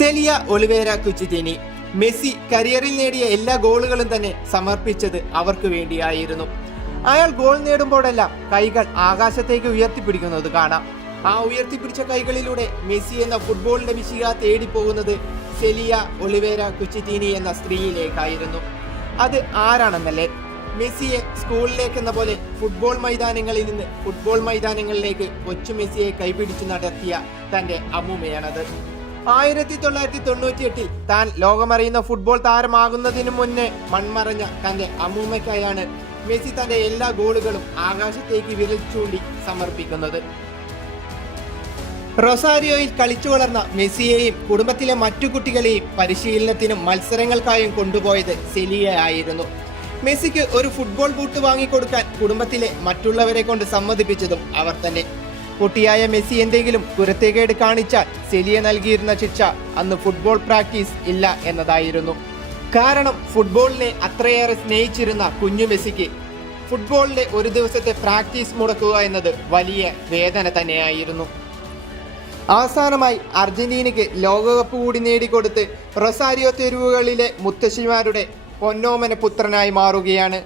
Selye Oliveira കുച്ചിറ്റീനി. Messi കരിയറിൽ നേടിയ എല്ലാ ഗോളുകളും തന്നെ സമർപ്പിച്ചത് അവർക്ക് വേണ്ടിയായിരുന്നു. അയാൾ ഗോൾ നേടുമ്പോഴെല്ലാം കൈകൾ ആകാശത്തേക്ക് ഉയർത്തിപ്പിടിക്കുന്നത് കാണാം. ആ ഉയർത്തിപ്പിടിച്ച കൈകളിലൂടെ മെസ്സി എന്ന ഫുട്ബോളിന്റെ മിശിക തേടിപ്പോകുന്നത് സെലിയ ഒലിവേര കുച്ചിറ്റീനി എന്ന സ്ത്രീയിലേക്കായിരുന്നു. അത് ആരാണെന്നല്ലേ? മെസ്സിയെ സ്കൂളിലേക്കെന്ന പോലെ ഫുട്ബോൾ മൈതാനങ്ങളിൽ നിന്ന് ഫുട്ബോൾ മൈതാനങ്ങളിലേക്ക് കൊച്ചു മെസ്സിയെ കൈപിടിച്ചു നടത്തിയ തന്റെ അമ്മൂമ്മയാണത്. 1998 താൻ ലോകമറിയുന്ന ഫുട്ബോൾ താരമാകുന്നതിനു മുന്നേ മൺമറഞ്ഞ തന്റെ അമ്മൂമ്മയ്ക്കായാണ് മെസ്സി തന്റെ എല്ലാ ഗോളുകളും ആകാശത്തേക്ക് വിരൽ ചൂണ്ടി സമർപ്പിക്കുന്നത്. റൊസാരിയോയിൽ കളിച്ചു വളർന്ന മെസ്സിയെയും കുടുംബത്തിലെ മറ്റു കുട്ടികളെയും പരിശീലനത്തിനും മത്സരങ്ങൾക്കായും കൊണ്ടുപോയത് സെലിയ ആയിരുന്നു. മെസ്സിക്ക് ഒരു ഫുട്ബോൾ ബൂട്ട് വാങ്ങിക്കൊടുക്കാൻ കുടുംബത്തിലെ മറ്റുള്ളവരെ കൊണ്ട് സമ്മതിപ്പിച്ചതും അവർ തന്നെ. കുട്ടിയായ മെസ്സി എന്തെങ്കിലും കുരുത്തക്കേട് കാണിച്ചാൽ സെലിയ നൽകിയിരുന്ന ശിക്ഷ അന്ന് ഫുട്ബോൾ പ്രാക്ടീസ് ഇല്ല എന്നതായിരുന്നു. കാരണം ഫുട്ബോളിനെ അത്രയേറെ സ്നേഹിച്ചിരുന്ന കുഞ്ഞു മെസ്സിക്ക് ഫുട്ബോളിലെ ഒരു ദിവസത്തെ പ്രാക്ടീസ് മുടക്കുക എന്നത് വലിയ വേദന തന്നെയായിരുന്നു. അവസാനമായി അർജന്റീനയ്ക്ക് ലോകകപ്പ് കൂടി നേടിക്കൊടുത്ത് റൊസാരിയോ തെരുവുകളിലെ മുത്തശ്ശിമാരുടെ പൊന്നോമന പുത്രനായി മാറുകയാണ്